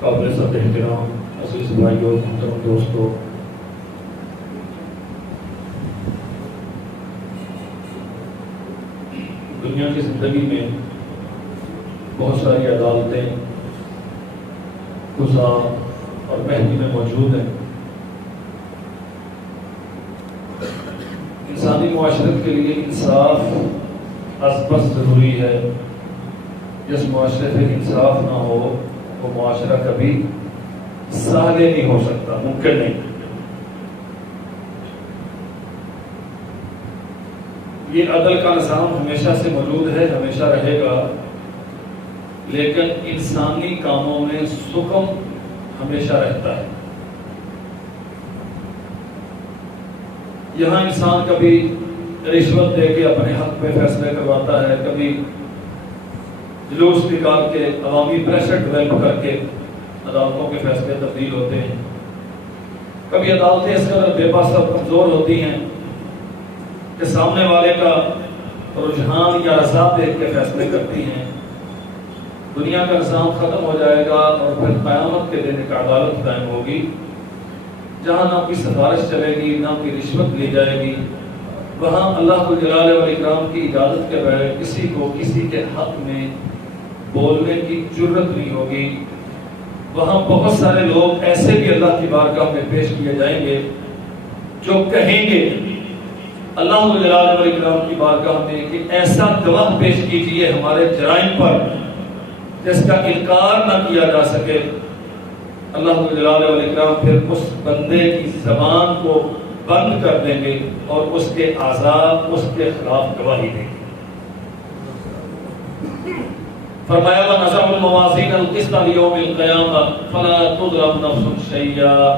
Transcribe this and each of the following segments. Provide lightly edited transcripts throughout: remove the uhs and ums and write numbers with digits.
قابل صد احترام عزیز بھائیوں، محترم دوستوں، دنیا کی زندگی میں بہت ساری عدالتیں قضا اور مہدی میں موجود ہیں۔ انسانی معاشرت کے لیے انصاف از بس ضروری ہے۔ جس معاشرے سے انصاف نہ ہو وہ معاشرہ کبھی صالح نہیں ہو سکتا، ممکن نہیں۔ یہ عدل کا نظام ہمیشہ سے موجود ہے، ہمیشہ رہے گا، لیکن انسانی کاموں میں سکم ہمیشہ رہتا ہے۔ یہاں انسان کبھی رشوت دے کے اپنے حق میں فیصلے کرواتا ہے، کبھی جلوس نکال کے عوامی پریشر ڈیولپ کر کے عدالتوں کے فیصلے تبدیل ہوتے ہیں، کبھی عدالتیں اس قدر بے بس اور کمزور ہوتی ہیں کہ سامنے والے کا رجحان یا رضا دیکھ کے فیصلے کرتی ہیں۔ دنیا کا نظام ختم ہو جائے گا اور پھر قیامت کے دن ایک عدالت قائم ہوگی جہاں نہ کوئی سفارش چلے گی، نہ کوئی رشوت لی جائے گی۔ وہاں اللہ کو جلال والاکرام کی اجازت کے بغیر کسی کو کسی کے حق میں بولنے کی جرت نہیں ہوگی۔ وہاں بہت سارے لوگ ایسے بھی اللہ کی بارگاہ میں پیش کیے جائیں گے جو کہیں گے اللہ جلال والاکرام کی بارگاہ میں کہ ایسا گواہ پیش کیجئے ہمارے جرائم پر جس کا انکار نہ کیا جا سکے۔ اللہ جلال والاکرام پھر اس بندے کی زبان کو بند کر دیں گے اور اس کے اعضاء اس کے خلاف گواہی دیں گے۔ فرمایا وَنَضَعُ الْمَوَازِينَ الْقِسْطَ لِيَوْمِ الْقِيَامَةِ فَلَا تُظْلَمُ نَفْسٌ شَيْئًا۔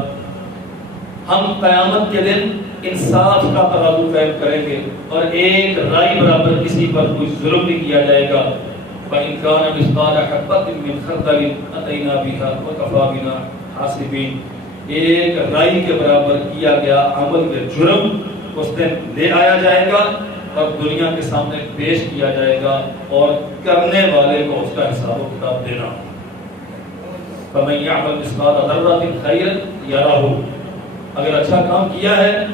ہم قیامت کے دن انصاف کا ترازو قائم کریں گے اور ایک رائی برابر کسی پر کوئی ظلم نہیں کیا جائے گا۔ فَإِنْ كَانَ مِثْقَالَ حَبَّةٍ مِّنْ خَرْدَلٍ أَتَيْنَا بِهَا وَكَفَىٰ بِنَا حَاسِبِينَ۔ ایک رائی کے برابر کیا گیا عمل کے جرم اس دن لے آیا جائے گا اور دنیا کے سامنے پیش کیا جائے گا اور کرنے والے کو اس کا حساب و کتاب دینا۔ فَمَن يَعْمَلْ مِثْقَالَ ذَرَّةٍ خَيْرًا يَرَهُ۔ اگر اچھا کام کیا ہے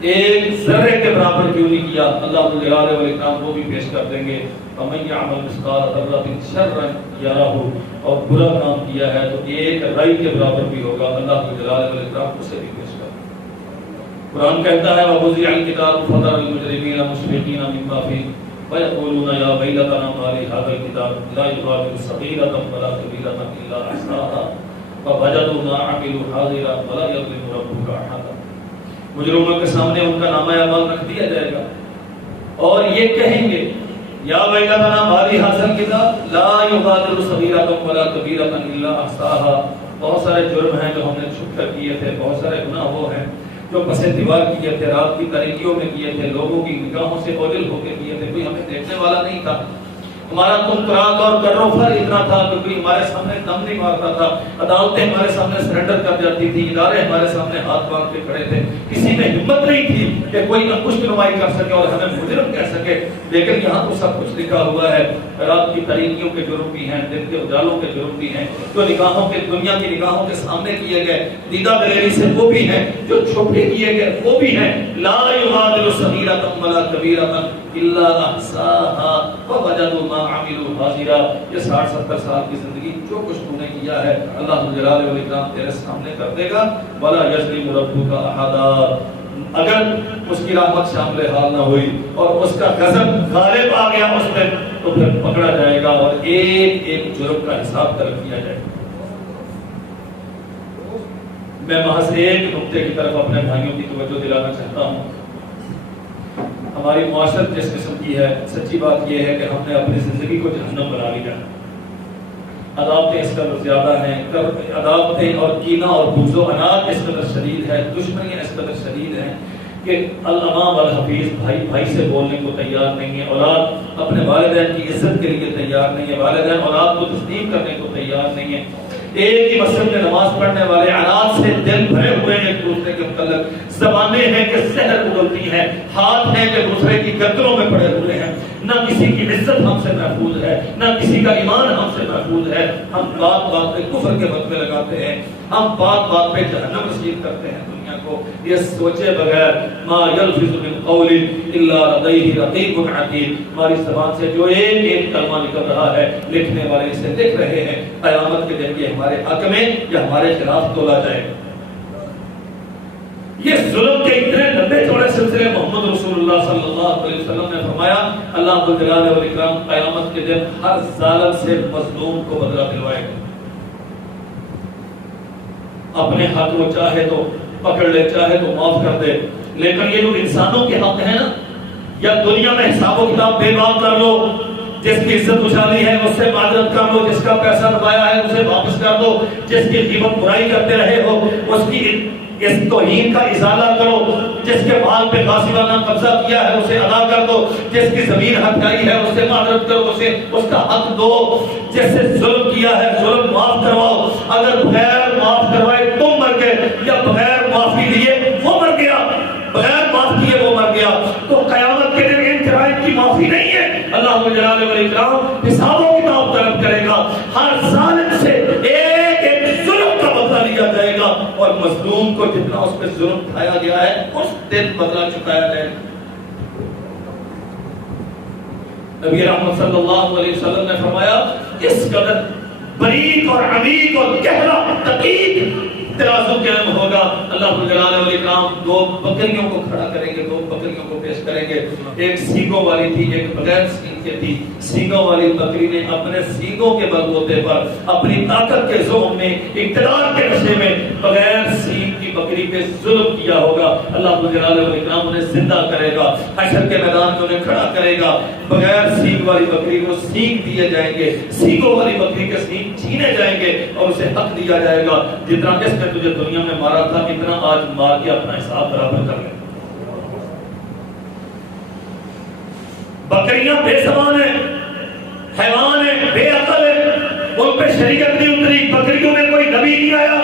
ایک ذرے کے برابر کیوں نہیں کیا، اللہ جلال والاکرام وہ بھی پیش کر دیں گے۔ فَمَن يَعْمَلْ مِثْقَالَ ذَرَّةٍ شَرًّا يَرَهُ۔ اور برا کام کیا ہے تو ایک رائی کے برابر بھی ہوگا، اللہ جلال والاکرام اسے بھی پیش کر دیں گے۔ قرآن کہتا ہے وَوُضِعَ الْكِتَابُ فَتَرَى الْمُجْرِمِينَ مُشْفِقِينَ مِمَّا فِيهِ وَيَقُولُونَ يَا وَيْلَتَنَا مَا لِهَٰذَا الْكِتَابِ لَا يُغَادِرُ صَغِيرَةً وَلَا كَبِيرَةً إِلَّا أَحْصَاهَا وَوَجَدُوا مَا عَمِلُوا حَاضِرًا وَلَا يَظْلِمُ رَبُّكَ أَحَدًا۔ مجرموں کے سامنے ان کا نامہ اعمال رکھ دیا جائے گا اور یہ کہیں گے یا ویلتنا ما لهذا الكتاب لا يغادر صغيرة ولا كبيرة إلا أحصاها۔ بہت سارے جرم ہیں جو ہم نے چھپ کر کیے تھے، بہت سارے گناہ وہ ہیں جو پس دیوار کیے تھے، رات کی تاریکیوں میں کیے تھے، لوگوں کی نگاہوں سے اوجھل ہو کے کیے تھے، کوئی ہمیں دیکھنے والا نہیں تھا، ہمارا تمتراک اور کروفر اتنا تھا کہ کوئی ہمارے سامنے دم نہیں مارتا تھا، عدالتیں ہمارے سامنے سرنڈر کر جاتی تھی، ادارے ہمارے سامنے ہاتھ باندھ کے کھڑے تھے، کسی میں ہمت نہیں تھی کہ کوئی انگشت نمائی کر سکے اور ہمیں مجرم کہہ سکے۔ لیکن یہاں تو سب کچھ لکھا ہوا ہے، رات کی تاریکیوں کے جرم بھی ہیں، دن کے اجالوں کے جرم بھی ہیں، جو نگاہوں کے دنیا کی نگاہوں کے سامنے کیے گئے دیدہ دلیری سے وہ بھی ہیں، جو چھپے کیے گئے وہ بھی ہیں۔ لا یغادر صغیرۃ ولا کبیرۃ الا احصاها ووجدوا ما عملوا حاضرا۔ یہ 60-70 سال کی زندگی جو کچھ تو نے کیا ہے اللہ جلال والاکرام تیرے سامنے کر دے گا۔ ولا یظلم ربک احدا۔ اگر اس کی رحمت شامل حال نہ ہوئی اور اس کا غضب غالب آ گیا اس پر تو پھر پکڑا جائے گا اور ایک ایک جرم کا حساب طلب کیا جائے گا۔ میں محض ایک نقطے کی طرف اپنے بھائیوں کی توجہ دلانا چاہتا ہوں۔ ہماری معاشرت جس قسم کی ہے، سچی بات یہ ہے کہ ہم نے اپنی زندگی کو جہنم بنا لیا۔ عدالتیں اس قدر زیادہ ہیں، عدالتیں اور کینہ اور بغض و عناد اس قدر شدید ہے، دشمنیاں اس قدر شدید ہیں کہ الامام والحفیظ بھائی بھائی سے بولنے کو تیار نہیں ہے، اولاد اپنے والدین کی عزت کے لیے تیار نہیں ہے، والدین اولاد کو تسلیم کرنے کو تیار نہیں ہے۔ ایک ہی مسجد میں نماز پڑھنے والے عناد سے دل بھرے ہوئے ہیں ایک دوسرے کے متعلق، زبانیں ہیں کہ زہر اگلتی ہیں، ہاتھ ہیں کہ دوسرے کی گردنوں میں پڑے ہوئے ہیں، نہ کسی کی عزت ہم سے محفوظ ہے، نہ کسی کا ایمان ہم سے محفوظ ہے، ہم بات بات پہ کفر کے وقت میں لگاتے ہیں، ہم بات بات پہ جہنم نصیب کرتے ہیں دنیا کو، یہ سوچے بغیر ما یلفظ من قول الا لدیہ رقیب عتید، ہماری زبان سے جو ایک کلمہ نکل رہا ہے لکھنے والے اسے لکھ رہے ہیں، قیامت کے دن یہ ہمارے حق میں یا ہمارے خلاف تولا جائے گا۔ یہ ظلم کے اتنے لمبے چوڑے سلسلے محمد رسول اللہ صلی اللہ علیہ وسلم نے فرمایا اللہ ذوالجلال والاکرام قیامت کے دن ہر ظالم سے مظلوم کو بدلہ دلوائے گا، اپنے حق کو چاہے تو پکڑ لے چاہے تو معاف کر دے، لیکن یہ جو انسانوں کے حق ہیں نا، یا دنیا میں حساب و کتاب بے بات کر لو، جس کی عزت اچھالی ہے اس سے معذرت کر لو، جس کا پیسہ دبایا ہے اسے واپس کر دو، جس کی غیبت برائی کرتے رہے ہو اس کی اس توہین کا ازالہ کرو، جس کے مال پہ غاصبانہ قبضہ کیا ہے اسے ادا کر دو، جس کی زمین ہتھیائی ہے اس سے معذرت کرو، اسے اس کا حق دو، جس سے ظلم کیا ہے ظلم معاف کرواؤ، اگر بغیر معاف کروائے تم مر گئے یا بغیر معافی لیے وہ مر گیا، بغیر معاف کیے وہ مر گیا، تو قیامت کے دن ان جرائم کی معافی نہیں ہے، اللہ جلال والاکرام حساب و کتاب طلب کرے گا، ہر ظالم سے ایک ایک ظلم کا بدلہ لیا جائے گا، اور مظلوم کو جتنا اس پہ ظلم ڈھایا گیا ہے اس دن بدلہ چکایا جائے گا۔ نبی رحمت صلی اللہ علیہ وسلم نے فرمایا اس قدر باریک اور عمیق اور گہرا دقیق ترازو قائم ہوگا، اللہ جلال والاکرام دو بکریوں کو کھڑا کریں گے، دو بکریوں کو پیش کریں گے، ایک سینگوں والی تھی ایک بغیر سینگ کی تھی، سینگوں والی بکری نے اپنے سینگوں کے بلبوتے پر اپنی طاقت کے ذوق میں اقتدار کے نشے میں بغیر سینگ کی بکری پہ ظلم کیا ہوگا، اللہ جلال والاکرام انہیں زندہ کرے گا، حشر کے میدان میں انہیں کھڑا کرے گا، بغیر سینگ والی بکری کو سینگ دیے جائیں گے، سینگوں والی بکری کے سینگ چھینے جائیں گے اور اسے حق دیا جائے گا، جتنا اس نے تجھے دنیا میں مارا تھا اتنا آج مار کے اپنا حساب برابر کر لے۔ بکریاں بے زبان ہیں، حیوان ہیں، بے عقل ہیں، ان پہ شریعت نہیں اتری، بکریوں میں کوئی نبی نہیں آیا،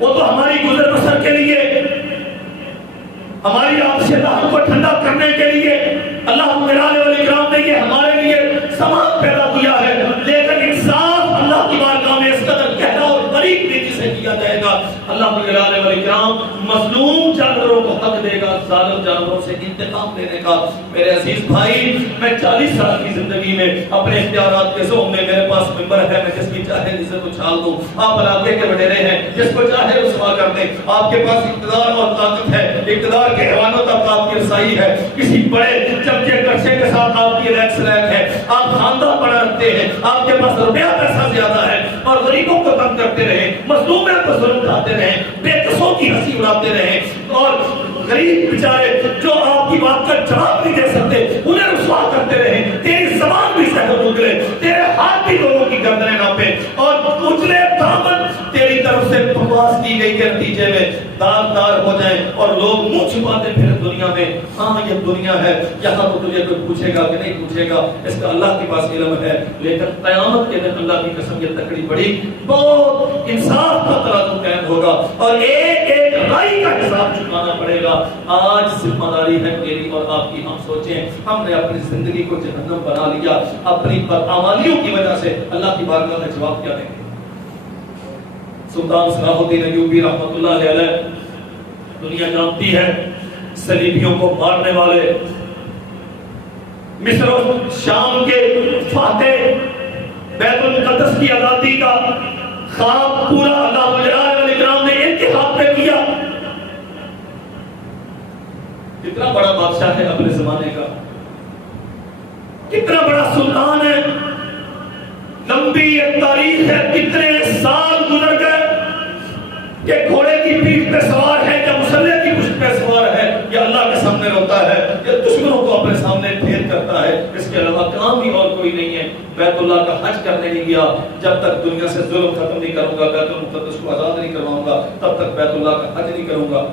وہ تو ہماری گزر بسر کے لیے، ہماری آپسی تعلق کو ٹھنڈا کرنے کے لیے اللہ جلال والاکرام نے یہ ہمارے لیے سامان پیدا کیا ہے، لیکن انصاف اللہ کی بارگاہ میں اس قدر گہرا اور باریک نیتی سے کیا جائے گا، اللہ جلال والاکرام مظلوم جانوروں کو حق دے گا ظالم جانوروں سے انتقام لینے کا۔ میرے عزیز بھائی، میں 40 سال کی زندگی میں اپنے اختیارات کے ذوق میں میرے پاس ممبر ہے، میں جس کی چاہے عزت اچھال دوں، آپ علاقے کے وڈیرے ہیں جس کو چاہے رسوا کر دیں، آپ کے پاس اقتدار اور طاقت ہے، اقتدار کے حیوانوں تک آپ کی رسائی ہے، کسی بڑے چمچے کرچے کے ساتھ آپ کی ریکس ریک ہے، آپ خاندان بڑا رکھتے ہیں، آپ کے پاس روپیہ پیسہ زیادہ ہے اور غریبوں کو تنگ کرتے رہے، مظلوموں کو ظلم ڈھاتے رہے، بے قصوں کی ہنسی اڑاتے رہے، اور غریب بیچارے جو آپ کی بات کا جواب نہیں دے سکتے انہیں رسوا کرتے رہے، تیری زبان بھی زہر اگلے، تیرے ہاتھ بھی لوگوں کی گردنیں ناپے، اور اجلے دامن تیری طرف سے بکواس کی گئی کے نتیجے میں داغدار ہو جائیں اور لوگ منہ چھپاتے پھر دنیا میں، ہاں یہ دنیا ہے، یہاں تو تجھے کوئی پوچھے گا کہ نہیں پوچھے گا، اس کا اللہ کے پاس علم ہے، لیکن قیامت کے دن اللہ کی قسم یہ تکڑی بڑی بہت انصاف کا ترازو قائم ہوگا اور ایک ایک رائی کا حساب چکانا پڑے گا۔ آج ذمہ داری ہے میری اور آپ کی، ہم سوچیں ہم نے اپنی زندگی کو جہنم بنا لیا اپنی بدعمالیوں کی وجہ سے، اللہ کی بارگاہ میں جواب کیا دیں گے؟ سلطان صلاح الدین ایوبی رحمۃ اللہ علیہ، دنیا جانتی ہے صلیبیوں کو مارنے والے، مصر و شام کے فاتح، بیت المقدس کی آزادی کا خواب پورا اللہ جلال والاکرام نے ان کے ہاتھ پہ کیا۔ کتنا بڑا بادشاہ ہے اپنے زمانے کا، کتنا بڑا سلطان ہے، لمبی ایک تاریخ ہے، کتنے سال گزر گئے کہ گھوڑے کی پیٹھ پہ سوار ہے یا مسلح کی پشت پہ سوار ہے یا اللہ کے سامنے روتا ہے یا دشمنوں کو اپنے سامنے ڈھیر کرتا ہے، اس کے علاوہ کام ہی اور کوئی نہیں ہے۔ بیت اللہ کا حج کرنے نہیں گیا، جب تک دنیا سے ظلم ختم نہیں کروں گا، بیت المقدس کو آزاد نہیں کرواؤں گا، تب تک بیت اللہ کا حج نہیں کروں گا۔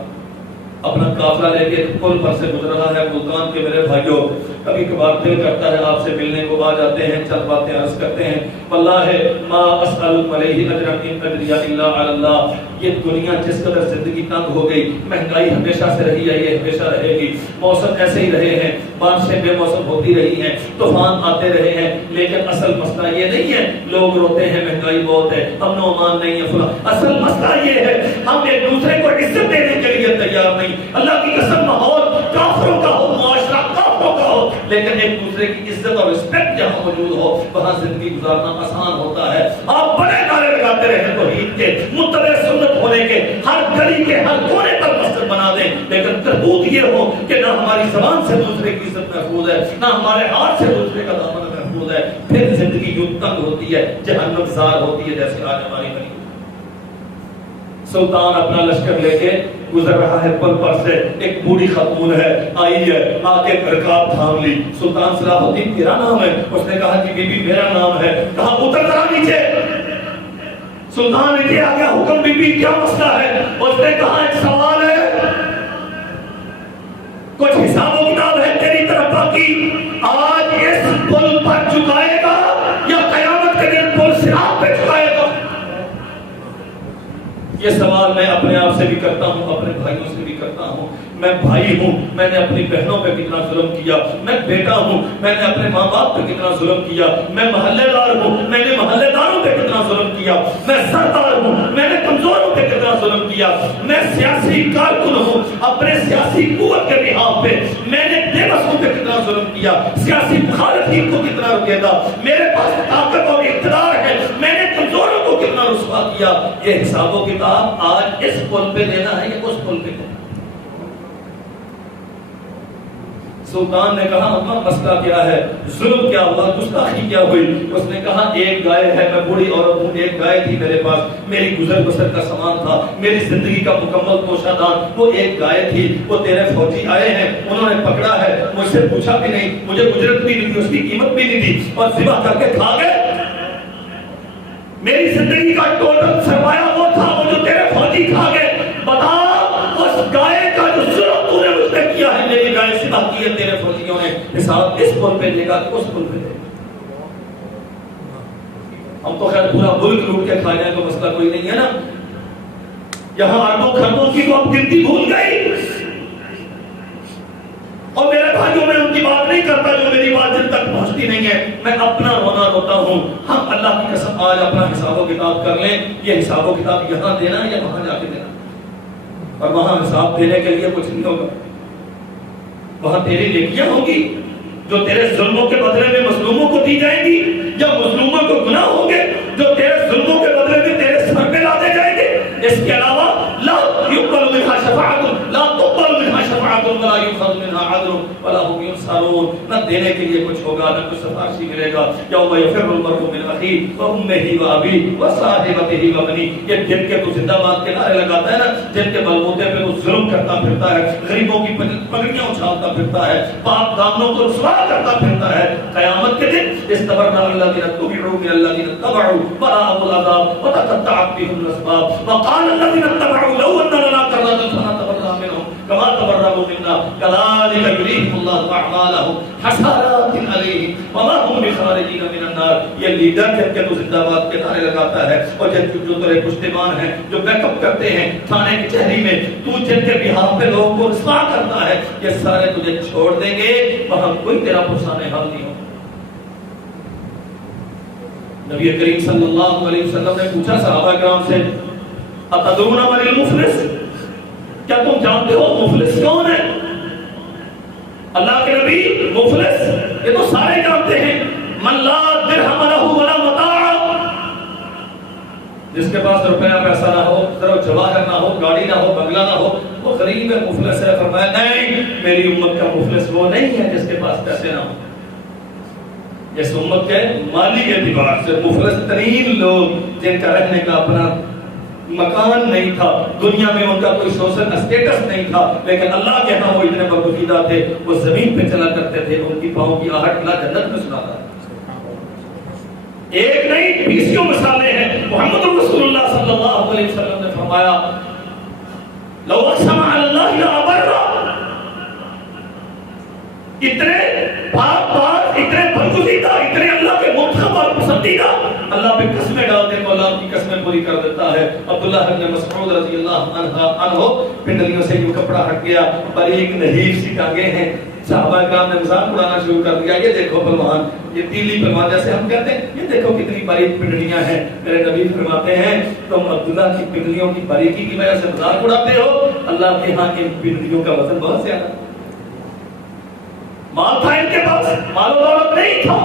اپنا قافلہ لے کے پل پر سے گزر رہا ہے. ملتان کے میرے بھائیوں کبھی کبھار دل کرتا ہے آپ سے ملنے کو آ جاتے ہیں, چند باتیں عرض کرتے ہیں. واللہ ما اسألکم علیہ اجرا ان اجری الا علی اللہ. یہ دنیا جس قدر زندگی تنگ ہو گئی, مہنگائی ہمیشہ سے رہی ہے, یہ ہمیشہ رہے گی, موسم ایسے ہی رہے ہیں, بارشیں بے موسم ہوتی رہی ہیں, طوفان آتے رہے ہیں, لیکن اصل مسئلہ یہ نہیں ہے لوگ روتے ہیں مہنگائی بہت ہے, امن و امان نہیں ہے فلاں. اصل مسئلہ یہ ہے ہم ایک دوسرے کو عزت دینے کے لیے تیار نہیں. اللہ کی قسم ماحول کافروں کا ہو, معاشرہ کافروں کا ہو, لیکن ایک دوسرے کی عزت اور رسپیکٹ جہاں موجود ہو وہاں زندگی گزارنا آسان ہوتا ہے. آپ بڑے نعرے لگاتے رہے توحید کے, متبع سنت ہونے کے, ہر گلی کے ہر کونے پر مسجد بنا دیں, لیکن کرتوت یہ ہو کہ نہ ہماری زبان سے دوسرے کی عزت محفوظ ہے, نہ ہمارے ہاتھ سے دوسرے کا دامن محفوظ ہے, پھر زندگی یوں تنگ ہوتی ہے, جہنم زار ہوتی ہے جیسے آج ہماری بنی. سلطان اپنا لشکر لے کے گزر رہا ہے پل پر سے, ایک بوڑھی خاتون ہے, آئی ہے, آ کے رکاب تھام لی. سلطان صلاح الدین تیرا نام ہے؟ اس نے کہا کہ بی بی میرا نام ہے. کہا اتر ذرا نیچے. سلطان نیچے آ گیا, حکم بی بی کیا مسئلہ ہے؟ اس نے کہا ایک سوال ہے, کچھ حساب و کتاب ہے تیری طرف باقی؟ آج اس پل پر چکائے گا یا قیامت کے دن پل صراط پہ چکائے گا؟ یہ سوال میں اپنے آپ سے بھی کرتا ہوں, اپنے بھائیوں سے بھی کرتا ہوں. میں بھائی ہوں, میں نے اپنی بہنوں پہ کتنا ظلم کیا. میں بیٹا ہوں, میں نے اپنے ماں باپ پہ کتنا ظلم کیا. میں محلے دار ہوں, میں نے محلے داروں پہ کتنا ظلم کیا. میں سردار ہوں, میں نے کمزوروں پہ کتنا ظلم کیا. میں سیاسی کارکن ہوں, اپنے سیاسی قوت کے بحاف پہ میں نے بے بسوں پہ کتنا ظلم کیا. سیاسی مخالفین کو کتنا روکیدا. میرے پاس طاقت اور اقتدار ہے, میں نے کمزوروں کو کتنا رسوا کیا. یہ حساب و کتاب آج اس پل پہ دینا ہے یا اس پل پہ دینا. سلطان نے کہا اما مسئلہ کیا ہے, ظلم کیا ہوا, گستاخی کیا ہوئی؟ اس نے کہا ایک گائے ہے, میں بوڑھی عورت ہوں, ایک گائے تھی میرے پاس, میری گزر بسر کا سامان تھا, میری زندگی کا مکمل توشہ دار وہ ایک گائے تھی. وہ تیرے فوجی آئے ہیں, انہوں نے پکڑا ہے, مجھ سے پوچھا بھی نہیں, مجھے اجرت بھی نہیں دی, اس کی قیمت بھی نہیں دی, اور ذبح کر کے کھا گئے. میری زندگی کا ٹوٹل سرمایہ وہ تھا, وہ جو تیرے فوجی کھا گئے. بتا اس گائے کا جو ظلم تو نے مجھ پہ کیا ہے, میری گائے ذبح کی ہے تیرے فوجیوں نے, حساب اس پل پہ دے گا کہ اس پل پہ دے گا. ہم تو خیر پورا ملک لوٹ کے کھا جائیں تو مسئلہ کوئی نہیں ہے نا. یہاں اربوں خربوں کی تو اب گنتی بھول گئی. اور میرے بھائیوں میں ان کی بات نہیں کرتا جو میری بات جن تک پہنچتی نہیں ہے. میں اپنا رونا روتا ہوں. ہم اللہ کی قسم آج اپنا حساب و کتاب کر لیں. یہ حساب و کتاب یہاں دینا ہے یا وہاں جا کے دینا, اور وہاں حساب دینے کے لیے کچھ نہیں ہوگا. وہاں تیری نیکیاں ہوں گی جو تیرے ظلموں کے بدلے میں مظلوموں کو دی جائیں گی, یا مظلوموں کو گناہ ہوں گے جو تیرے ظلموں کے بدلے میں تیرے سر پہ لاتے جائیں گے. اس کے علاوہ لا يقبل منها شفاعت, لا تقبل منها شفاعت ولا يؤخذ منها عدل ولا هم ينصرون. نہ دینے کے لیے کچھ ہوگا, نہ کچھ سفارشی ملے گا. یوم یفر المرء من اخیہ وامہ وابیہ وصاحبتہ وبنیہ. یہ جن کے تو زندہ باد کے نعرے لگاتا ہے نا, جن کے بلبوتے پہ وہ ظلم کرتا پھرتا ہے, غریبوں کی پگڑیاں اچھالتا پھرتا ہے, باپ دامنوں کو رسوا کرتا پھرتا ہے, قیامت کے دن استبرأ الذین اتبعوا من الذین اتبعوا ورأوا العذاب وتقطعت بهم الاسباب وقال الذین اتبعوا لو ان لنا کرۃ فنتبرأ منهم كما تبرأوا منا كذلك يريهم الله أعمالهم حسرات عليهم وما هم بخارجين من النار. یہ لیڈر جن کے تو زندہ باد کے نعرے لگاتا ہے, اور جن جو تیرے پشتیبان ہیں جو بیک اپ کرتے ہیں تھانے کی چہری میں, تو جن کے بہاف پہ لوگوں کو رسوا کرتا ہے, یہ سارے تجھے چھوڑ دیں گے, وہاں کوئی تیرا پرسان حال نہیں ہوگا. نبی کریم صلی اللہ علیہ وسلم نے پوچھا صحابہ کرام سے, اتدرون من المفلس, کیا تم جانتے ہو مفلس کون ہے؟ اللہ کے نبی مفلس یہ تو سارے جانتے ہیں. من لا درہم لہ ولا متاع, جس کے پاس روپیہ پیسہ نہ ہو, ذرا جواہر نہ ہو, گاڑی نہ ہو, بنگلہ نہ ہو, وہ غریب ہے, مفلس ہے. فرمایا نہیں, میری امت کا مفلس وہ نہیں ہے جس کے پاس پیسے نہ ہو. اس امت کے مالی اعتبار سے مفلس ترین لوگ جن کا رہنے کا اپنا مکان نہیں تھا, دنیا میں ان کا کوئی سوشل اسٹیٹس نہیں تھا, لیکن اللہ کے ہاں وہ اتنے برگزیدہ تھے, وہ زمین پہ چلا کرتے تھے, ان کی پاؤں کی آہٹ اللہ جنت میں سناتا ہے. ایک نہیں 20 مثالیں ہیں. محمد رسول اللہ صلی اللہ علیہ وسلم نے فرمایا لو اقسم علی اللہ لابرہ، اتنے پاک اتنے برگزیدہ، اتنے اللہ کے منتخب اور پسندیدہ، اللہ پہ قسمیں ڈالتے تو اللہ کی قسمیں پوری کر دیتا ہے۔ عبداللہ بن مسعود رضی اللہ عنہ پنڈلیوں سے جو کپڑا ہٹ گیا، باریک نحیف سی ٹانگیں ہیں، صحابہ کرام نے مذاق اڑانا شروع کر دیا، یہ دیکھو پلوان، یہ تیلی پلوان جیسے ہم کہتے ہیں، یہ دیکھو کتنی باریک پنڈلیاں ہیں۔ میرے نبی فرماتے ہیں تم عبداللہ کی پنڈلیوں کی باریکی کی وجہ سے مذاق اڑاتے ہو، اللہ کے ہاں ان پنڈلیوں کا وزن بہت زیادہ۔ مال تھا ان کے پاس، مال و دولت نہیں تھا،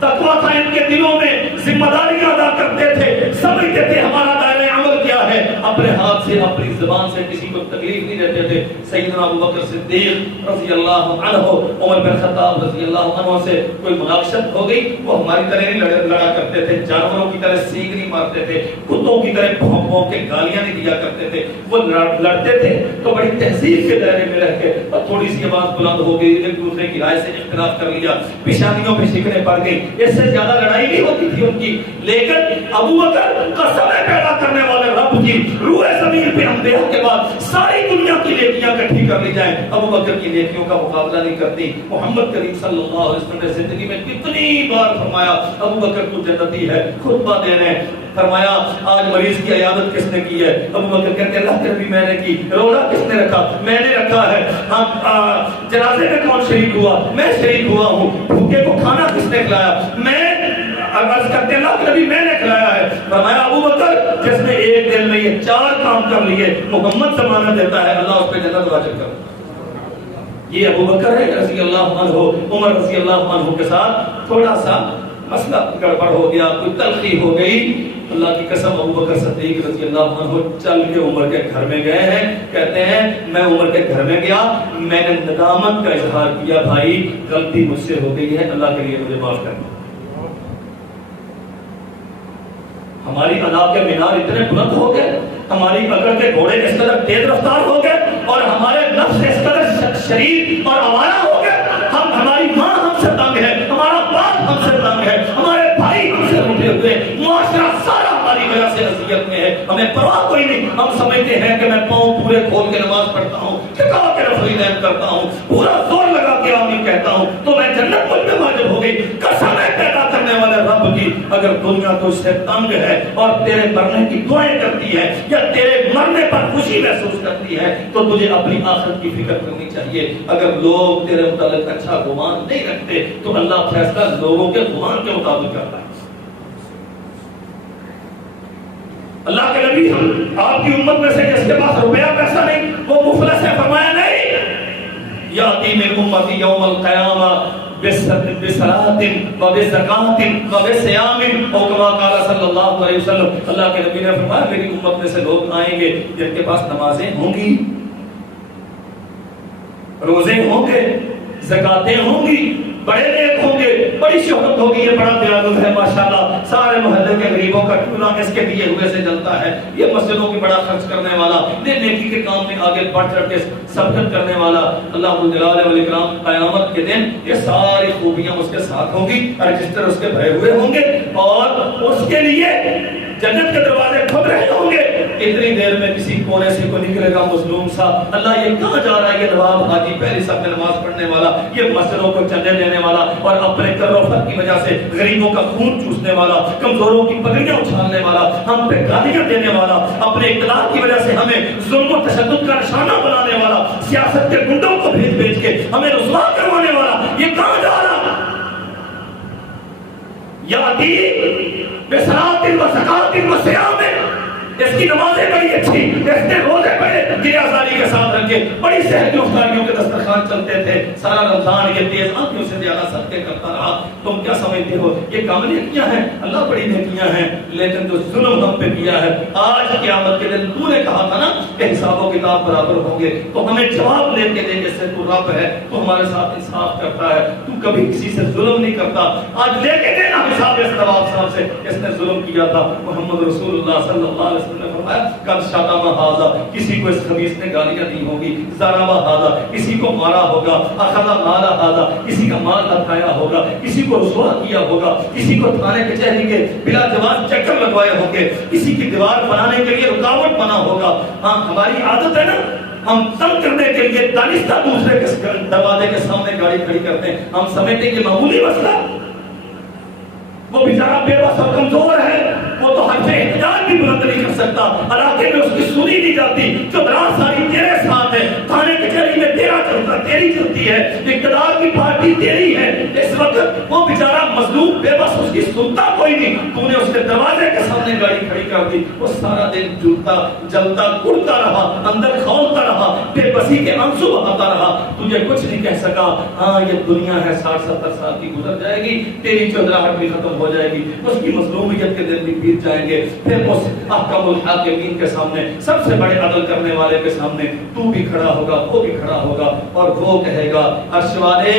تقویٰ تھا ان کے دلوں میں، ذمہ داریاں ادا کرتے تھے، سمجھتے تھے ہمارا دائرہ عمل کیا ہے، اپنے ہاتھ سے اپنی زبان سے کسی کو تکلیف نہیں دیتے تھے۔ سیدنا ابوبکر صدیق رضی اللہ عنہ، عمر بن خطاب رضی اللہ عنہ سے کوئی مناقشت ہو گئی، وہ ہماری طرح نہیں لڑا کرتے تھے، جانوروں کی طرح سینگ نہیں مارتے تھے، کتوں کی طرح بھونک بھونک کے گالیاں نہیں دیا کرتے تھے، وہ لڑتے تھے تو بڑی تہذیب کے دائرے میں رہ کے، اور تھوڑی سی آواز بلند ہو گئی، ایک دوسرے کی رائے سے اختلاف کر لیا، پیشانیوں پہ شکنیں پڑ گئی، اس سے زیادہ لڑائی نہیں ہوتی تھی ان کی۔ لیکن ابوبکر قسمیں پیدا کرنے والے رب کی، روح زمین پہ انبیاء کے بعد ساری دنیا کی نیکیاں اکٹھی کر لی جائیں، ابوبکر کی نیکیوں کا مقابلہ نہیں کرتی۔ محمد کریم صلی اللہ علیہ وسلم نے زندگی میں کتنی بار فرمایا ابوبکر تو جنتی ہے، خطبہ دے رہے ہیں، فرمایا آج مریض کی عیادت کس نے کی ہے؟ ابوبکر کہتے ہیں اللہ کے نبی میں نے کی۔ روزہ کس نے رکھا؟ میں نے رکھا ہے۔ جنازے میں کون شریک ہوا؟ میں شریک ہوا ہوں۔ بھوکے کو کھانا کس نے کھلایا؟ میں عرض کرتے اللہ کے نبی میں نے کھلایا ہے۔ فرمایا ابوبکر جس نے ایک دن میں یہ 4 کام کر لیے، محمد ضمانت دیتا ہے اللہ اس پہ جنت واجب کر۔ یہ ابوبکر ہے رضی اللہ عنہ۔ عمر رضی اللہ عنہ کے ساتھ تھوڑا سا مسئلہ گڑبڑ ہو گیا، کوئی تلخی ہو گئی، اللہ کی قسم ابوبکر صدیق رضی اللہ عنہ چل کے عمر کے گھر میں گئے ہیں، کہتے ہیں میں عمر کے گھر میں گیا، میں نے ندامت کا اظہار کیا، بھائی غلطی مجھ سے ہو گئی ہے، اللہ کے لیے مجھے معاف کرنا۔ ہماری ادا کے مینار اتنے بلند ہو گئے، ہماری پکڑ کے گھوڑے اس قدر تیز رفتار ہو گئے، اور ہمارے نفس اس قدر شریر اور آوارہ ہو گئے، ہماری ماں ہم سے تنگ ہے، ہمارا باپ ہم سے تنگ ہے، ہمارے بھائی ہم سے روٹے ہوئے، معاشرہ سارا ہماری وجہ سے اذیت میں ہے، ہمیں پرواہ کوئی نہیں، ہم سمجھتے ہیں کہ میں پاؤں پورے کھول کے نماز پڑھتا ہوں، ٹکا کے رفعی دین کرتا ہوں، پورا زور لگا کے آمین کہتا ہوں تو میں جنت مجھ میں واجب ہو گئی۔ قسمیں پیدا کرنے والے رب کی، اگر دنیا تو اس سے تنگ ہے اور تیرے مرنے کی دعائیں کرتی ہے یا تیرے مرنے پر خوشی محسوس کرتی ہے تو تجھے اپنی آخرت کی فکر کرنی چاہیے۔ اگر لوگ تیرے متعلق اچھا گمان نہیں رکھتے تو اللہ فیصلہ لوگوں کے گمان کے مطابق کرتا ہے۔ اللہ کے نبی آپ کی امت میں سے جس کے پاس روپیہ پیسہ نہیں وہ مفلس ہے، فرمایا نہیں، یاتی من امتی یوم القیامہ بصلاۃ و بزکاۃ و بصیام او کما قال صلی اللہ علیہ وسلم۔ اللہ کے نبی نے فرمایا میری امت میں سے لوگ آئیں گے جن کے پاس نمازیں ہوں گی، روزے ہوں گے، زکاتیں ہوں گی، بڑے نیک ہوں گے، بڑی شہرت ہوگی، یہ بڑا دیانت ہے ماشاءاللہ، سارے محلے کے غریبوں کا چولہا اس کے دیے ہوئے سے جلتا ہے، یہ مسجدوں کی بڑا خرچ کرنے والا، نیکی کے کام میں آگے بڑھ چڑھ کے سبقت کرنے والا، اللہ جلالہ والاکرام قیامت کے دن یہ ساری خوبیاں اس کے ساتھ ہوں گی، رجسٹر اس کے بھرے ہوئے ہوں گے، اور اس کے لیے جنت کے دروازے کھل رہے ہوں گے۔ اتنی دیر میں کسی کونے سے کوئی نکلے گا مظلوم سا، اللہ یہ کہاں جا رہا ہے؟ یہ نواب حاجی پہلی صف میں نماز پڑھنے والا، یہ مسجدوں کو چندے دینے والا اور اپنے کر و فر کی وجہ سے غریبوں کا خون چوسنے والا، کمزوروں کی پگڑیاں اچھالنے والا، ہم پہ گالیاں دینے والا، اپنے اقتدار کی وجہ سے ہمیں ظلم و تشدد کا نشانہ بنانے والا، سیاست کے گنڈوں کو بھیج بھیج کے ہمیں رسوا کروانے والا، یہ کہاں جا رہا؟ یاتی بصلاۃ و زکاۃ و صیام، اس کی نمازیں بڑی اچھی، اس نے روزے بڑے ریاضاری کے ساتھ رکھے، بڑی صحت کی افطاریوں کے دسترخوان چلتے تھے، سارا رمضان یہ تیز آنکھوں سے زیادہ صدقے کرتا رہا۔ تم کیا سمجھتے ہو یہ کام نیکیاں ہیں؟ اللہ بڑی نیکیاں ہیں، لیکن جو ظلم ہم پہ کیا ہے، آج قیامت کے دن تو نے کہا تھا نا کہ حساب و کتاب برابر ہوں گے، تو ہمیں جواب لے کے دے جیسے تو رب ہے، تو ہمارے ساتھ انصاف کرتا ہے، تو کبھی کسی سے ظلم نہیں کرتا، آج لے کے دینا حساب اس نواب صاحب سے، اس نے ظلم کیا تھا۔ محمد رسول اللہ صلی اللہ علیہ وسلم وسلم نے فرمایا کب شتم ھذا، کسی کو اس خبیث نے گالیاں دی ہوں گی، ضرب ھذا، کسی کو مارا ہوگا، اخذ مال ھذا، کسی کا مال ہتھایا ہوگا، کسی کو رسوا کیا ہوگا، کسی کو تھانے کچہری کے بلا جواز چکر لگوائے ہوں گے، کسی کی دیوار بنانے کے لیے رکاوٹ بنا ہوگا۔ ہاں ہماری عادت ہے نا، ہم تنگ کرنے کے لیے دانستہ دوسرے کے دروازے کے سامنے گاڑی کھڑی کرتے ہیں، ہم سمجھتے ہیں کہ معمولی مسئلہ، وہ بیچارہ بے بس اور کمزور ہے، وہ تو حرف احتجاج بھی بلند نہیں کر سکتا، علاقے میں اس کی سنی نہیں جاتی، جو دراز ساری تیرے ساتھ ہے، تھانے کچہری میں تیرا چلتا، تیری چلتی ہے، اقتدار کی پارٹی تیری ہے، اس وقت وہ بیچارہ مظلوم بے بس، اس کی سنتا کوئی نہیں، تو نے اس کے دروازے کے سامنے گاڑی کھڑی کر دی، وہ سارا دن جلتا جلتا گڑتا رہا، اندر کھولتا رہا، بے بسی کے آنسو بہاتا رہا، تجھے کچھ نہیں کہہ سکا۔ ہاں یہ دنیا ہے 60-70 سال کی گزر جائے گی، تیری چودراہٹ بھی ختم ہو جائے گی، اس کی مظلومیت کے دن بھی بیت جائیں گے، پھر اس احکم الحاکمین کے سامنے، سب سے بڑے عدل کرنے والے کے سامنے تو بھی کھڑا ہوگا، وہ بھی کھڑا ہوگا، اور وہ کہے گا عرش والے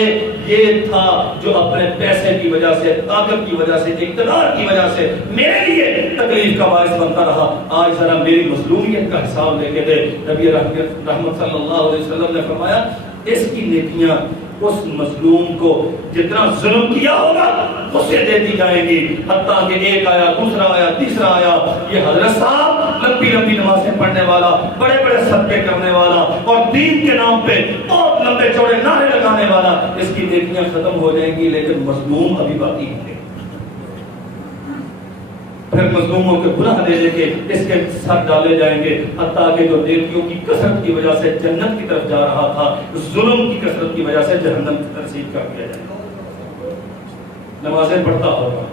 یہ تھا جو اپنے پیسے کی وجہ سے، طاقت کی وجہ سے، اقتدار کی وجہ سے میرے لیے تکلیف کا باعث بنتا رہا، آج ذرا میری مظلومیت کا حساب لے کے دے۔ نبی رحمت صلی اللہ علیہ وسلم نے فرمایا اس کی نیکیاں اس مظلوم کو جتنا ظلم کیا ہوگا اسے دیتی جائیں گی، حتیٰ کہ ایک آیا، دوسرا آیا، تیسرا آیا، یہ حضرت صاحب لمبی لمبی نمازیں پڑھنے والا، بڑے بڑے صدقے کرنے والا، اور دین کے نام پہ بہت لمبے چوڑے نعرے لگانے والا، اس کی نیکیاں ختم ہو جائیں گی، لیکن مظلوم ابھی باقی ہیں۔ پھر مظلوموں کے گناہ لے لے کے اس کے سر ڈالے جائیں گے، حتیٰ کہ جو نیکیوں کی کثرت کی وجہ سے جنت کی طرف جا رہا تھا، ظلم کی کثرت کی وجہ سے جہنم کی ترسیب کر دیا جائے گا۔ نمازیں پڑھتا ہوگا،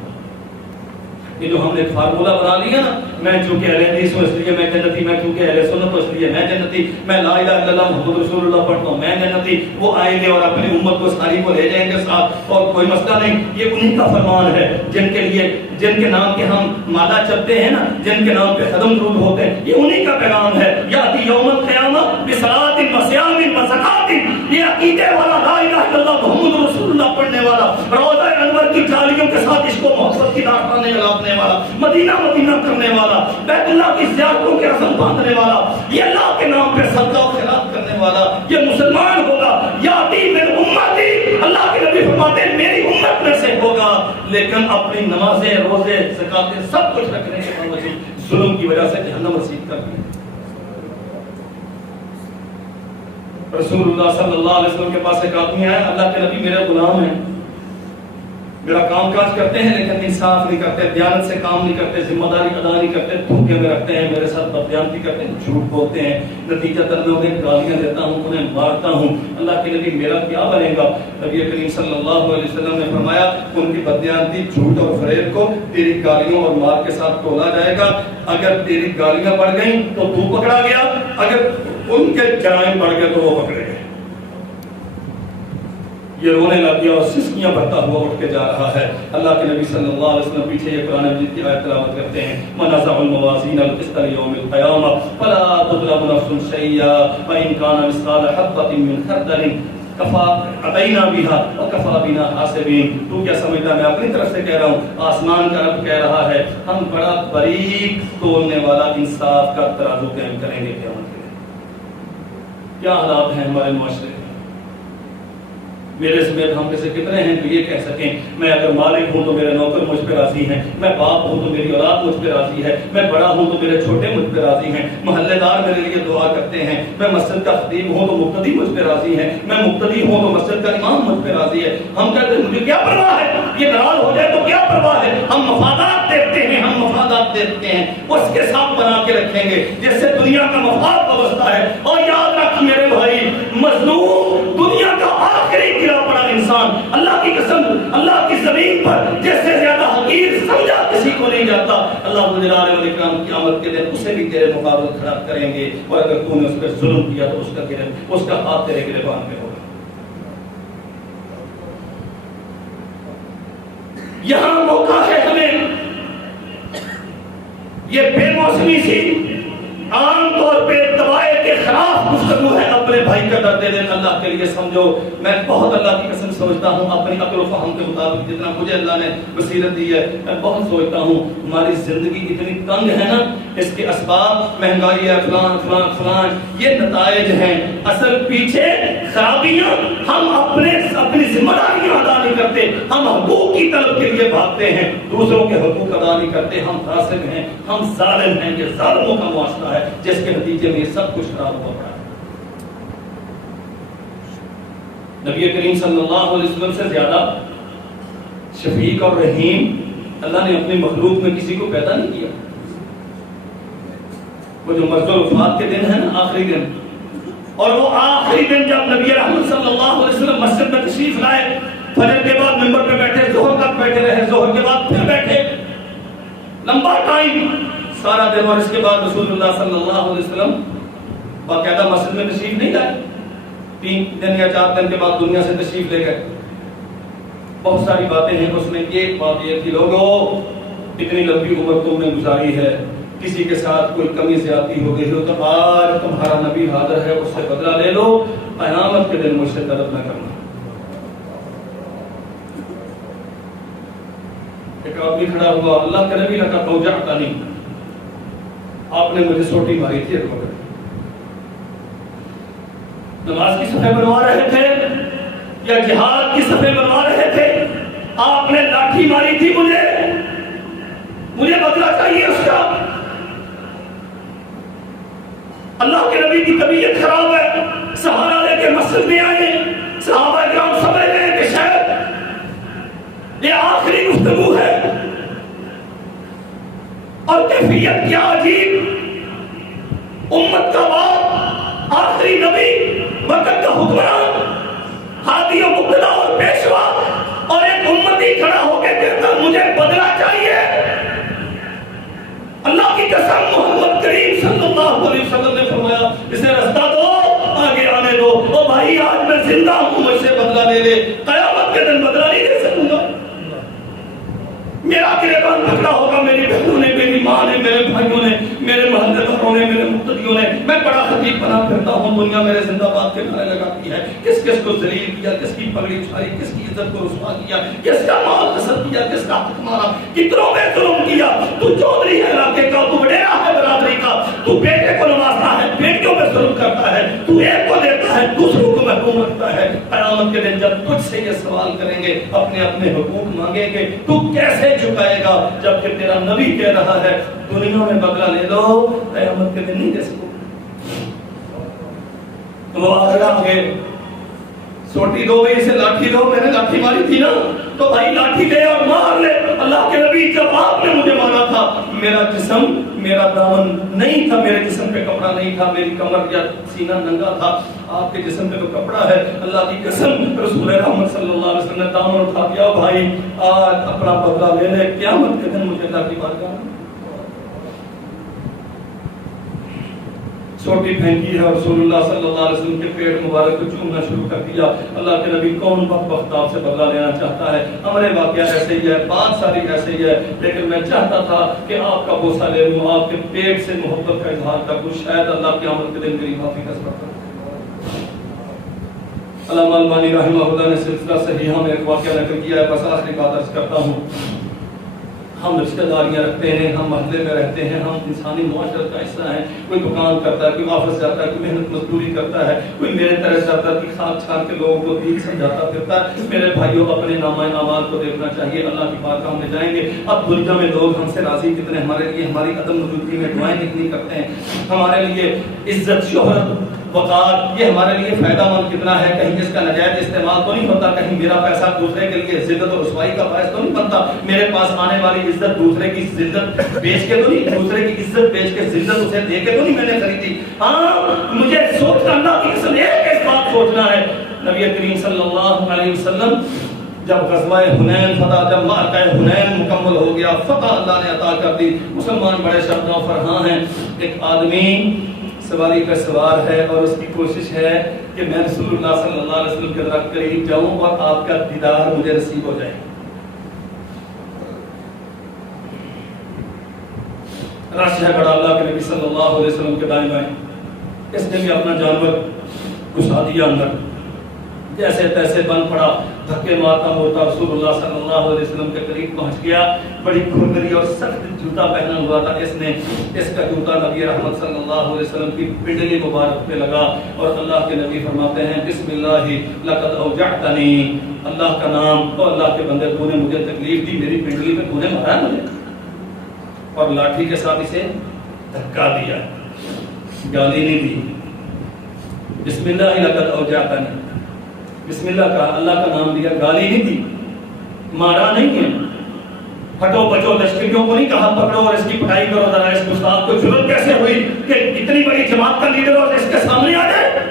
یہ جو ہم نے فارمولہ بنا لیا نا، میں چونکہ اہل حدیث ہوں اس لیے میں جنتی، میں چونکہ اہل سنت ہوں اس لیے میں جنتی، میں لا الہ الا اللہ محمد رسول اللہ پڑھتا ہوں میں جنتی، وہ آئیں گے اور اپنی امت کو ساری کو لے جائیں گے ساتھ، اور کوئی مسئلہ نہیں، یہ انہی کا فرمان ہے جن کے لیے، جن کے نام کے ہم مالا چپتے ہیں نا، جن کے نام پہ قدم درود ہوتے ہیں، یہ انہی کا پیغام ہے۔ یاتی یوم القیامہ بصلاۃ وصیام وزکات، یہ عقیدے والا لا الہ الا اللہ محمد رسول اللہ پڑھنے والا، روضہ انور کی جالیوں کے ساتھ عشق و محبت کی داستانیں لگانے والا، مدینہ مدینہ کرنے والا، بیت اللہ کی زیارتوں کے رسم باندھنے والا، یہ اللہ کے نام پہ صدقہ و خیرات کرنے والا، یہ مسلمان ہوگا۔ یاتی من امتی، اللہ کے نبی فرماتے ہیں میری امت میں سے ہوگا، لیکن اپنی نمازیں، روزے، زکاتیں سب کچھ رکھنے کے باوجود ظلم کی وجہ سے جہنم رسید کر دیا۔ رسول اللہ صلی اللہ علیہ وسلم کے پاس ایک آدمی آیا، اللہ کے نبی میرے غلام ہیں، میرا کام کاج کرتے ہیں لیکن انصاف نہیں کرتے، دیانت سے کام نہیں کرتے، ذمہ داری ادا نہیں کرتے، دھوکے میں رکھتے ہیں، میرے ساتھ بددیانتی کرتے ہیں، جھوٹ بولتے ہیں، نتیجہ تر میں انہیں گالیاں دیتا ہوں، انہیں مارتا ہوں، اللہ کے نبی میرا کیا بنے گا؟ نبی کریم صلی اللہ علیہ وسلم نے فرمایا ان کی بددیانتی، جھوٹ اور فریب کو تیری گالیوں اور مار کے ساتھ تولا جائے گا، اگر تیری گالیاں بڑھ گئیں تو تو پکڑا گیا، اگر ان کے جرائم بڑھ گئے تو وہ پکڑے گئے۔ یہ رونے لگ گیا اور سسکیاں بھرتا ہوا اٹھ کے جا رہا ہے۔ اللہ کے نبی صلی اللہ علیہ وسلم پیچھے یہ قرآن مجید کی آیت تلاوت کرتے ہیں، وَنَزَعُ الْمَوَازِينَ الْقِسْطَ لِيَوْمِ الْقِيَامَةِ فَلَا تُظْلَمُ نَفْسٌ شَيْئًا وَإِنْ كَانَ مِثْقَالَ حَبَّةٍ مِّنْ خَرْدَلٍ أَتَيْنَا بِهَا وَكَفَىٰ بِنَا حَاسِبِينَ۔ تو کیا سمجھتا ہے؟ میں اپنی طرف سے کہہ رہا ہوں، آسمان کا رب کہہ رہا ہے ہم بڑا باریک تولنے والا انصاف کا ترازو قائم کریں گے قیامت کے دن۔ کیا حالات ہیں ہمارے معاشرے؟ میرے سمیت ہم میں سے کتنے ہیں جو یہ کہہ سکیں میں اگر مالک ہوں تو میرے نوکر مجھ پہ راضی ہیں، میں باپ ہوں تو میری اولاد مجھ پہ راضی ہے، میں بڑا ہوں تو میرے چھوٹے مجھ پہ راضی ہیں، محلے دار میرے لیے دعا کرتے ہیں، میں مسجد کا خطیب ہوں تو مقتدی مجھ پہ راضی ہیں، میں مقتدی ہوں تو مسجد کا امام مجھ پہ راضی ہے۔ ہم کہتے ہیں مجھے کیا پرواہ ہے، یہ ناراض ہو جائے تو کیا پرواہ ہے، ہم مفادات دیکھتے ہیں، ہم مفادات دیکھتے ہیں، اس کے ساتھ بنا کے رکھیں گے جس سے دنیا کا مفاد وابستہ ہے۔ اور یاد رکھ میرے بھائی، مظلوم دنیا کا آخری گرا پڑا انسان، اللہ کی قسم اللہ کی زمین پر جس سے زیادہ حقیر سمجھا کسی کو نہیں جاتا، اللہ جلالہ والاکرام قیامت کے دن اسے بھی تیرے مقابل کھڑا کریں گے، اور اگر تو نے اس پر ظلم کیا تو اس کا ہاتھ تیرے گریبان میں ہوگا۔ یہاں موقع ہے ہمیں، یہ بے موسمی سی عام طور پہ دبائے کے خلاف گفتگو ہے اپنے بھائی بھائی کا درد دل اللہ کے لیے سمجھو. میں بہت اللہ کی قسم سوچتا ہوں اپنی عقل و فہم کے مطابق جتنا مجھے اللہ نے بصیرت دی ہے, میں بہت سوچتا ہوں ہماری زندگی اتنی تنگ ہے نا, اس کے اسباب مہنگائی ہے, فلان فلان فلان, یہ نتائج ہیں. اصل پیچھے خرابیاں ہم اپنی ذمہ داریاں ادا نہیں کرتے, ہم حقوق کی طلب کے لیے بھاگتے ہیں, دوسروں کے حقوق ادا نہیں کرتے, ہم غاصب ہیں, ہم ظالم ہیں. یہ ظالموں کا معاشرہ ہے جس کے نتیجے میں یہ سب کچھ خراب ہوا پڑا ہے. نبی کریم صلی اللہ علیہ وسلم سے زیادہ شفیق اور رحیم اللہ نے اپنی مخلوق میں کسی کو پیدا نہیں کیا. وہ جو مرض الوفات کے دن ہے نا, آخری دن, اور وہ آخری دن جب نبی رحمت صلی اللہ علیہ وسلم مسجد میں تشریف لائے, فجر کے بعد منبر پہ بیٹھے, ظہر تک بیٹھے رہے, ظہر کے بعد پھر بیٹھے, لمبا ٹائم سارا دن, اور اس کے بعد رسول اللہ صلی اللہ علیہ وسلم باقاعدہ مسجد میں تشریف نہیں لائے. 3 دن یا 4 دن کے بعد دنیا سے تشریف لے گئے. بہت ساری باتیں ہیں, اس میں ایک بات یہ تھی, لوگوں اتنی لمبی عمر تم نے گزاری ہے, کسی کے ساتھ کوئی کمی زیادتی ہو گئی ہو تو آج تمہارا نبی حاضر ہے, اس سے بدلہ لے لو, قیامت کے دن مجھ سے طلب نہ کرنا. ایک آدمی کھڑا ہوا, اللہ کے نبی لگا توجعتا نہیں, آپ نے مجھے سوٹی ماری تھی. نماز کی صفحے بنوا رہے تھے یا جہاد کی صفحے بنوا رہے تھے, آپ نے لاٹھی ماری تھی, مجھے بدلہ چاہیے اس کا. اللہ کے نبی کی طبیعت خراب ہے, سہارا لے کے مسجد میں آئے, صحابہ کرام سمجھ رہے ہیں کہ شاید یہ آخری گفتگو ہے, اور کیفیت کیا عجیب, امت کا باپ, آخری نبی, وقت کا حکمران, ہادی و مقتدا اور پیشوا, اور ایک امتی کھڑا ہو کے کہتا مجھے بدلہ چاہیے. اللہ کی قسم محمد کریم صلی اللہ علیہ وسلم نے فرمایا اسے رستہ دو, آگے آنے دو. او بھائی آج میں زندہ ہوں, مجھ سے بدلہ لے لے, قیامت کے دن بدلہ نہیں دے سکوں گا. میرا گریبان پکڑا ہوگا میری بہنوں نے, میری ماں نے, میرے بھائیوں نے, میرے محلے والوں نے, میرے مقتدیوں نے. میں بڑا خطیب بنا پھرتا ہوں, دنیا میرے زندہ باد کے نعرے لگاتی ہے, کس کس کو ذلیل کیا, کس کی پگڑی اچھائی, کس کی عزت کو رسوا کیا, کس کا مال غصب کیا, کس کا حق مارا, کتنوں میں ظلم کیا. تو چودھری ہے علاقے کا, تو وڈیرا ہے برادری کا, تو بیٹے کو نوازتا ہے, بیٹیوں میں ظلم کرتا ہے, تو ایک کو دیتا ہے, دوسروں کو محروم رکھتا ہے. قیامت کے دن جب تجھ سے یہ سوال کریں گے, اپنے اپنے حقوق مانگیں گے, تو کیسے جھکائے گا, جبکہ تیرا نبی کہہ رہا ہے دنیا میں بدلہ لے لو, قیامت کے دن نہیں دے سکو. تو وہ آگے سوٹی دو, بھائی اسے لاٹھی دو, میں نے لاٹھی ماری تھی نا, تو بھائی لاٹھی دے اور مار لے. اللہ کے نبی جب آپ نے مجھے مارا تھا, میرا جسم, میرا دامن نہیں تھا, میرے جسم پہ کپڑا نہیں تھا, میری کمر یا سینہ ننگا تھا, آپ کے جسم پہ تو کپڑا ہے. اللہ کی قسم رسول رحمت صلی اللہ علیہ وسلم نے دامن اٹھا دیا, بھائی آج اپنا بدلہ لے لے, قیامت کے دن مجھے اللہ کی بارگاہ میں چھوٹی پھینکی ہے. رسول اللہ صلی اللہ علیہ وسلم کے پیٹ مبارک کو چومنا شروع کر دیا. اللہ کے نبی کون وقت آپ سے بدلہ لینا چاہتا ہے. ہمارے واقعہ ایسے ہی ہے, بات ساری ایسے ہی ہے, لیکن میں چاہتا تھا کہ آپ کا بوسہ لے لوں, آپ کے پیٹ سے محبت کا اظہار کر دوں, شاید اللہ کے قیامت کے دن میری معافی کا سبب بن. علامہ البانی رحمہ اللہ نے سلسلہ صحیحہ میں ایک واقعہ نقل کیا ہے, بس آخری بات عرض کرتا ہوں. ہم رشتہ داریاں رکھتے ہیں, ہم محلے میں رہتے ہیں, ہم انسانی معاشرت کا حصہ ہیں. کوئی دکان کرتا ہے, کوئی آفس جاتا ہے, کوئی محنت مزدوری کرتا ہے, کوئی میرے طرح جاتا ہے کہ خاک چھان کے لوگوں کو دین سمجھاتا پھرتا ہے. میرے بھائیوں, اپنے نامہ اعمال کو دیکھنا چاہیے. اللہ کی بارگاہ میں جائیں گے, اب دنیا میں لوگ ہم سے راضی کتنے, ہمارے لیے ہماری عدم موجودگی میں دعائیں کتنی کرتے ہیں, ہمارے لیے عزت, شہرت, وقار, یہ ہمارے لیے فائدہ مند کتنا ہے. کہیں اس کا ناجائز استعمال تو نہیں ہوتا, کہیں میرا پیسہ دوسرے کے لیے ذلت اور رسوائی کا باعث تو نہیں بنتا, میرے پاس آنے والی عزت دوسرے کی ذلت بیچ کے تو نہیں, دوسرے کی عزت بیچ کے ذلت اسے دے کے تو نہیں میں نے خریدی. ہاں مجھے سوچ کرنا کی قسم ایک بات سوچنا ہے. نبی کریم صلی اللہ علیہ وسلم جب غزوہ حنین فتح, جب معرکہ حنین مکمل ہو گیا, فتح اللہ نے عطا کر دی, مسلمان بڑے شرط و فرحاں ہیں. ایک آدمی سواری پہ سوار ہے اور اس کی کوشش ہے کہ میں رسول اللہ صلی اللہ علیہ وسلم کے ذرا قریب جاؤں اور آپ کا دیدار مجھے نصیب ہو جائے. رش ہے بڑا اللہ کے نبی صلی اللہ علیہ وسلم کے دائیں بائیں. اس نے بھی اپنا جانور گھسا دیا اندر، جیسے تیسے بن پڑا، دھکے مارتا مورتا رسول اللہ صلی اللہ علیہ وسلم کے قریب پہنچ گیا. بڑی کھرکھری اور سخت جوتا پہنا ہوا تھا اس نے. اس کا جوتا نبی رحمت صلی اللہ علیہ وسلم کی پنڈلی مبارک پہ لگا اور اللہ کے نبی فرماتے ہیں بسم اللہ لقد اوجعتنی، اللہ کا نام، تو اللہ کے بندے تو نے مجھے تکلیف دی، میری پنڈلی پہ تو نے مارا مجھے، اور لاٹھی کے ساتھ اسے دھکا دیا، گالی نہیں دی. بسم اللہ لقد اوجعتنی، بسم اللہ کا، اللہ کا نام دیا، گالی نہیں دی، مارا نہیں ہے. پھٹو بچو لشکریوں کو نہیں کہا پکڑو اور اس کی پٹائی کرو، ذرا اس گستاخ کو جرأت کیسے ہوئی کہ اتنی بڑی جماعت کا لیڈر اور اس کے سامنے آ جائے،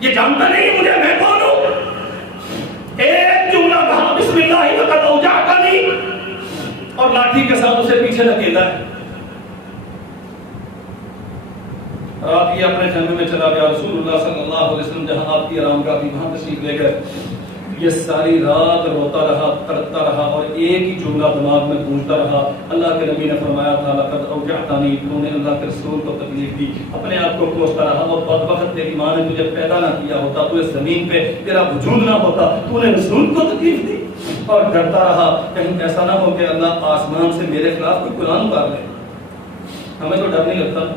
یہ جانتا نہیں مجھے میں کون ہوں. ایک جملہ کہا بسم اللہ لقد اوجعتنی اور لاٹھی کے ساتھ اسے پیچھے دھکیلا ہے. رات یہ اپنے خیمے میں چلا گیا. رسول اللہ صلی اللہ علیہ وسلم جہاں آپ کی آرام گاہ تھی وہاں تشریف لے گئے. یہ ساری رات روتا رہا، تڑپتا رہا اور ایک ہی جملہ دماغ میں گونجتا رہا. اللہ کے نبی نے فرمایا تھا لقد اوجعتنی، تو نے اللہ کے رسول کو تکلیف دی. اپنے آپ کو کوستا رہا، اور بدبخت تیری ماں نے تجھے پیدا نہ کیا ہوتا، تو اس زمین پہ تیرا وجود نہ ہوتا، تو نے رسول کو تکلیف دی. اور ڈرتا رہا کہیں ایسا نہ ہو کہ اللہ آسمان سے میرے خلاف کوئی قرآن اتار لے. ہمیں تو ڈر نہیں لگتا،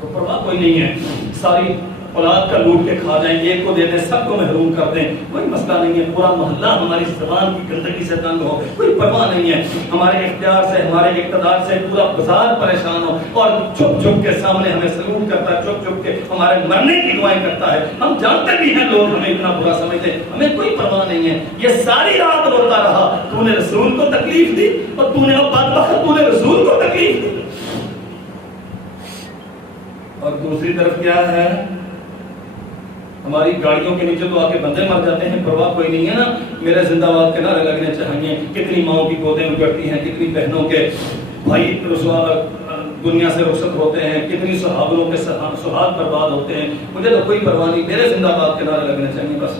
تو پرواہ کوئی نہیں ہے، ساری اولاد کا لوٹ کے کھا جائیں، ایک کو دے دیں، سب کو محروم کر دیں، کوئی مسئلہ نہیں ہے. پورا محلہ ہماری زبان کی گندگی سے تنگ ہو، کوئی پرواہ نہیں ہے. ہمارے اختیار سے، ہمارے اقتدار سے پورا بازار پریشان ہو اور چھپ چھپ کے سامنے ہمیں سلوٹ کرتا ہے، چھپ چھپ کے ہمارے مرنے کی دعائیں کرتا ہے. ہم جانتے بھی ہیں لوگ ہمیں اتنا برا سمجھتے ہیں، ہمیں کوئی پرواہ نہیں ہے. یہ ساری رات روتا رہا، تو نے رسول کو تکلیف دی اور تو نے اب بدبخت تو نے رسول کو تکلیف دی. اور دوسری طرف کیا ہے، ہماری گاڑیوں کے نیچے تو آ کے بندے مر جاتے ہیں، پرواہ کوئی نہیں ہے نا. میرے زندہ باد کے نعرے لگنے چاہیے. کتنی ماؤں کی گودیں اجڑتی ہیں، کتنی بہنوں کے بھائی دنیا سے رخصت ہوتے ہیں، کتنی صحابوں کے سہاد برباد ہوتے ہیں. مجھے تو کوئی پرواہ نہیں، میرے زندہ باد کے نعرے لگنے چاہیے بس.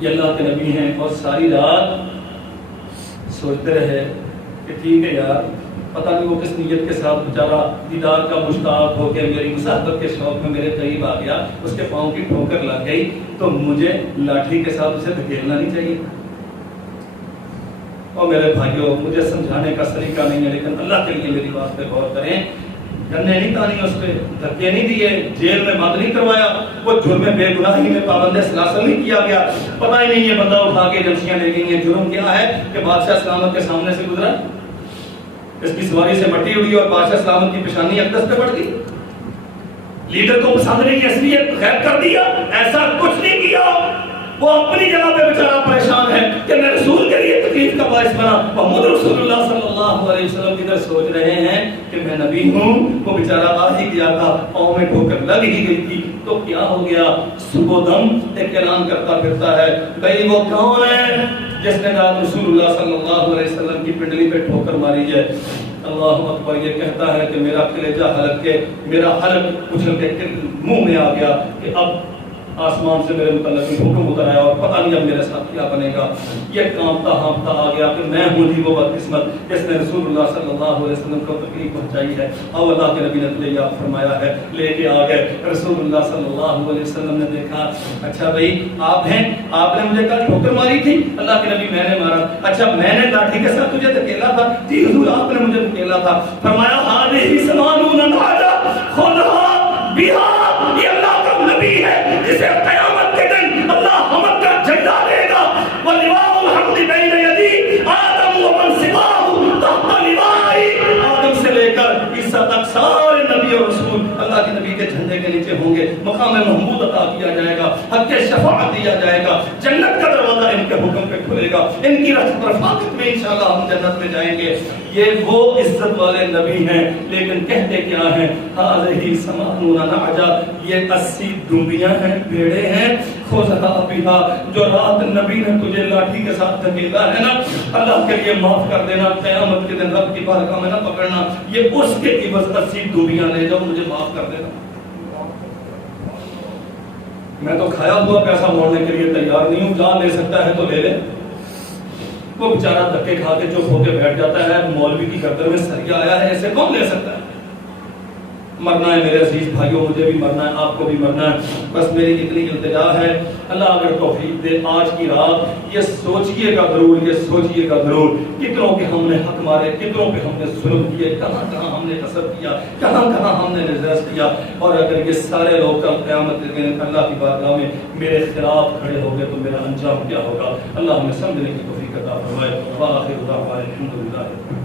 یہ اللہ کے نبی ہیں اور ساری رات سوچتے رہے کہ ٹھیک ہے یار، پتہ نہیں وہ کس نیت کے ساتھ بیچارہ دیدار کا مشتاق ہو کے میری مصاحبت کے شوق میں میرے قریب آ گیا، اس کے پاؤں کی ٹھوکر لگ گئی، تو مجھے لاٹھی کے ساتھ اسے دھکیلنا نہیں چاہیے. اور میرے بھائیوں، مجھے سمجھانے کا سلیقہ نہیں ہے، لیکن اللہ کے لیے میری بات پہ غور کریں. گنے نہیں تانی اس پہ، دھکے نہیں دیے، جیل میں بند نہیں کروایا، وہ جرم بے گناہی میں پابند سلاسل نہیں کیا گیا. پتہ ہی نہیں یہ بندہ اٹھا کے ایجنسیاں لے گئی ہیں. جرم کیا ہے کہ بادشاہ سلامت کے سامنے سے گزرا، اس کی سواری سے مٹی اڑی اور بادشاہ سلامت کی پیشانی اقدس پہ پڑ گئی. لیڈر کو پسند نہیں اس لیے غائب کر دیا، ایسا کچھ نہیں کیا. وہ اپنی جگہ پہ بیچارہ پریشان ہے کہ میں رسول کے لیے تکلیف کا باعث بنا. محمد رسول اللہ صلی اللہ علیہ وسلم کی طرف سوچ رہے ہیں کہ میں نبی ہوں. وہ بیچارہ آ ہی گیا تھا، پاؤں میں ٹھوکر لگ ہی گئی تھی، تو کیا ہو گیا، صبح دم ایک اعلان کرتا پھرتا ہے بھائی وہ کون ہے جس نے رات رسول اللہ صلی اللہ علیہ وسلم کی پنڈلی پہ ٹھوکر ماری ہے. اللہ اکبر. یہ کہتا ہے کہ میرا کلیجہ حلق کے، میرا حلق اچھل کے منہ میں آ گیا کہ اب آسمان سے میرے متعلق حکم اتر آیا اور پتہ نہیں اب میرے ساتھ کیا بنے گا. یہ کانپتا ہانپتا آ گیا کہ میں ہوں ہی وہ بدقسمت جس نے رسول اللہ صلی اللہ علیہ وسلم کو تکلیف پہنچائی ہے. اور اللہ کے نبی نے تجھے یاد فرمایا ہے، لے کے آ گئے. رسول اللہ صلی اللہ علیہ وسلم نے دیکھا، اچھا بھائی آپ ہیں، آپ نے مجھے کل ٹھوکر ماری تھی. اللہ کے نبی میں نے مارا. اچھا میں نے لاٹھی کے ساتھ تجھے دھکیلا تھا؟ جی حضور آپ نے مجھے دھکیلا تھا. فرمایا ہذہ ثمانون حاجہ خذھا بہا. یہ اللہ کا نبی ہے جسے قیامت کے دن اللہ حمد کا جھنڈا دے گا. وَلِوَاءُ الْحَمْدِ بَيْنَ يَدَيْ آدَمُ وَمَنْ سِوَاهُ تَحْتَ لِوَاءِ. آدم سے لے کر عیسیٰ تک سارے نبی اور رسول اللہ کے نبی کے جھنڈے کے نیچے ہوں گے. مقام محمود عطا کیا جائے گا، حق شفاعت دیا جائے گا، جنت کا دروازہ ان کے حکم پہ کھلے گا. ان کی رفاقت میں انشاءاللہ ہم جنت میں جائیں گے. یہ وہ عزت والے نبی ہیں، لیکن کہتے کیا ہیں، ہذہ ثمانون نعجہ. یہ 80 دمبیاں ہیں، بھیڑے ہیں. خذھا بہا. جو رات نبی نے تجھے لاٹھی کے ساتھ دھکیلا ہے نا، اللہ کے لیے معاف کر دینا. قیامت کے دن رب کی بارگاہ میں نہ پکڑنا. یہ اس کے عوض 80 دمبیاں لے جاؤ، مجھے معاف کر دینا. میں تو کھایا ہوا پیسہ موڑنے کے لیے تیار نہیں ہوں. جان لے سکتا ہے تو لے لے. وہ بیچارہ دھکے کھا کے چپ ہو کے بیٹھ جاتا ہے. مولوی کی گردن میں سریا آیا ہے، ایسے کون لے سکتا ہے؟ مرنا ہے میرے عزیز بھائیوں، مجھے بھی مرنا ہے، آپ کو بھی مرنا ہے، بس میری اتنی التجا ہے اللہ اگر توفیق دے آج کی رات یہ سوچئے گا ضرور، یہ سوچئے گا ضرور کتنوں کے ہم نے حق مارے، کتنوں پہ ہم نے ظلم کیے، کہاں کہاں ہم نے قصب کیا، کہاں کہاں ہم نے نجس کیا، اور اگر یہ سارے لوگ کل قیامت کے دن اللہ کی بارگاہ میں میرے خلاف کھڑے ہو گئے تو میرا انجام کیا ہوگا۔ اللہ ہمیں سمجھنے کی توفیق عطا فرمائے۔ وآخر دعوانا الحمدللہ۔